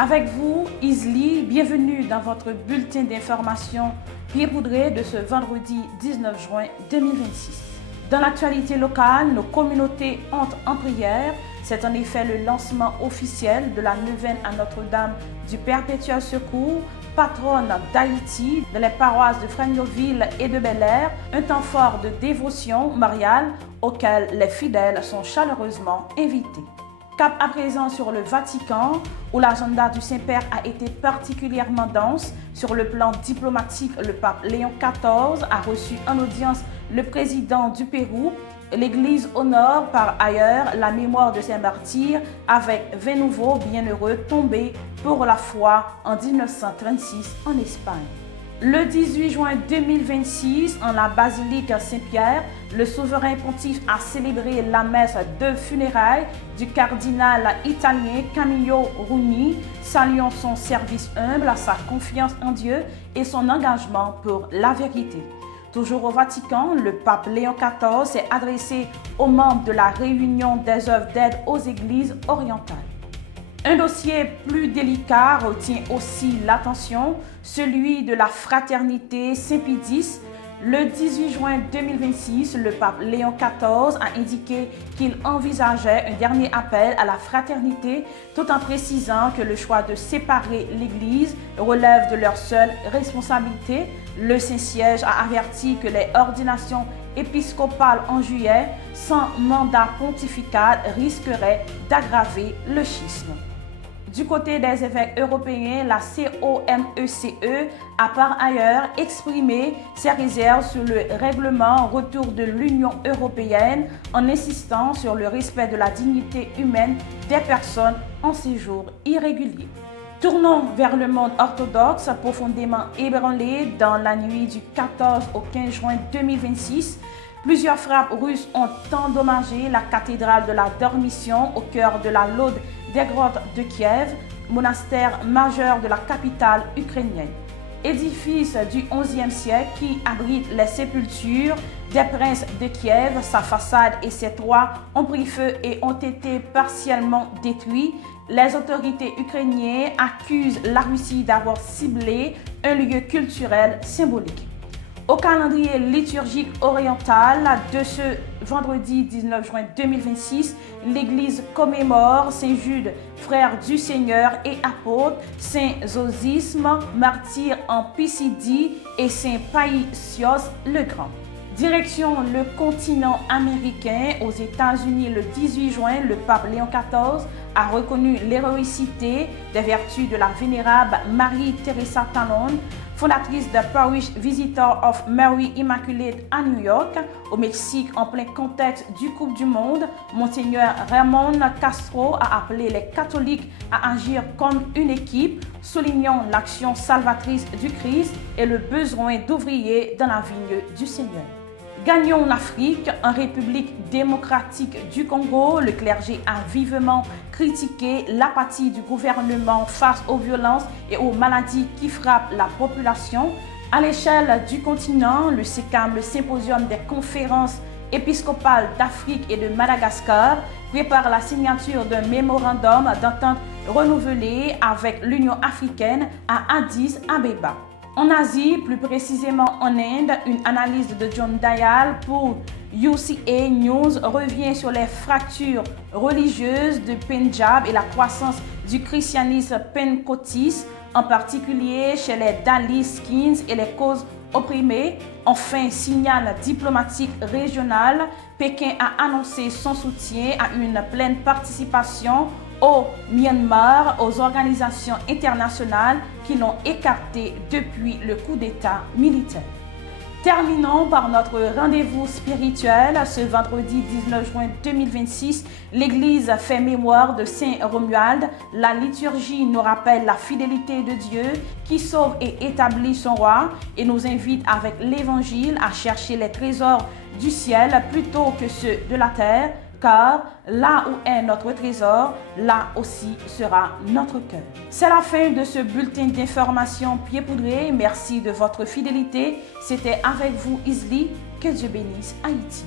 Avec vous, Isli, bienvenue dans votre bulletin d'information Pieds Poudrés de ce vendredi 19 juin 2026. Dans l'actualité locale, nos communautés entrent en prière. C'est en effet le lancement officiel de la neuvaine à Notre-Dame du Perpétuel Secours, patronne d'Haïti, dans les paroisses de Frégneville et de Bel-Air, un temps fort de dévotion mariale auquel les fidèles sont chaleureusement invités. Cap à présent sur le Vatican, où l'agenda du Saint-Père a été particulièrement dense. Sur le plan diplomatique, le pape Léon XIV a reçu en audience le président du Pérou. L'Église honore par ailleurs la mémoire de ses martyrs avec 20 nouveaux bienheureux tombés pour la foi en 1936 en Espagne. Le 18 juin 2026, en la basilique Saint-Pierre, le souverain pontife a célébré la messe de funérailles du cardinal italien Camillo Rugni, saluant son service humble, sa confiance en Dieu et son engagement pour la vérité. Toujours au Vatican, le pape Léon XIV s'est adressé aux membres de la Réunion des œuvres d'aide aux églises orientales. Un dossier plus délicat retient aussi l'attention, celui de la fraternité Saint-Pie X. Le 18 juin 2026, le pape Léon XIV a indiqué qu'il envisageait un dernier appel à la fraternité tout en précisant que le choix de séparer l'Église relève de leur seule responsabilité. Le Saint-Siège a averti que les ordinations épiscopales en juillet sans mandat pontifical risqueraient d'aggraver le schisme. Du côté des évêques européens, la COMECE a par ailleurs exprimé ses réserves sur le règlement retour de l'Union européenne en insistant sur le respect de la dignité humaine des personnes en séjour irrégulier. Tournons vers le monde orthodoxe, profondément ébranlé dans la nuit du 14 au 15 juin 2026. Plusieurs frappes russes ont endommagé la cathédrale de la Dormition au cœur de la Laude des grottes de Kiev, monastère majeur de la capitale ukrainienne. Édifice du XIe siècle qui abrite les sépultures des princes de Kiev, sa façade et ses toits ont pris feu et ont été partiellement détruits. Les autorités ukrainiennes accusent la Russie d'avoir ciblé un lieu culturel symbolique. Au calendrier liturgique oriental de ce vendredi 19 juin 2026, l'Église commémore Saint Jude, frère du Seigneur et apôtre, Saint Zosime, martyr en Pisidie et Saint Païsios le Grand. Direction le continent américain, aux États-Unis, le 18 juin, le pape Léon XIV a reconnu l'héroïcité des vertus de la vénérable Marie Teresa Talon, fondatrice de Parish Visitor of Mary Immaculate à New York. Au Mexique, en plein contexte du Coupe du Monde, Monseigneur Ramon Castro a appelé les catholiques à agir comme une équipe, soulignant l'action salvatrice du Christ et le besoin d'ouvriers dans la vigne du Seigneur. Gagnons l'Afrique. En République démocratique du Congo, le clergé a vivement critiqué l'apathie du gouvernement face aux violences et aux maladies qui frappent la population. À l'échelle du continent, le SECAM, le Symposium des conférences épiscopales d'Afrique et de Madagascar, prépare la signature d'un mémorandum d'entente renouvelé avec l'Union africaine à Addis Abeba. En Asie, plus précisément en Inde, une analyse de John Dayal pour UCA News revient sur les fractures religieuses de Pendjab et la croissance du christianisme pentecôtiste, en particulier chez les Dalits Skins et les causes opprimées. Enfin, signal diplomatique régional, Pékin a annoncé son soutien à une pleine participation au Myanmar aux organisations internationales qui l'ont écarté depuis le coup d'État militaire. Terminons par notre rendez-vous spirituel. Ce vendredi 19 juin 2026, l'Église fait mémoire de Saint Romuald. La liturgie nous rappelle la fidélité de Dieu qui sauve et établit son roi et nous invite avec l'Évangile à chercher les trésors du ciel plutôt que ceux de la terre, car là où est notre trésor, là aussi sera notre cœur. C'est la fin de ce bulletin d'information Pieds Poudrés. Merci de votre fidélité. C'était avec vous Isli. Que Dieu bénisse Haïti.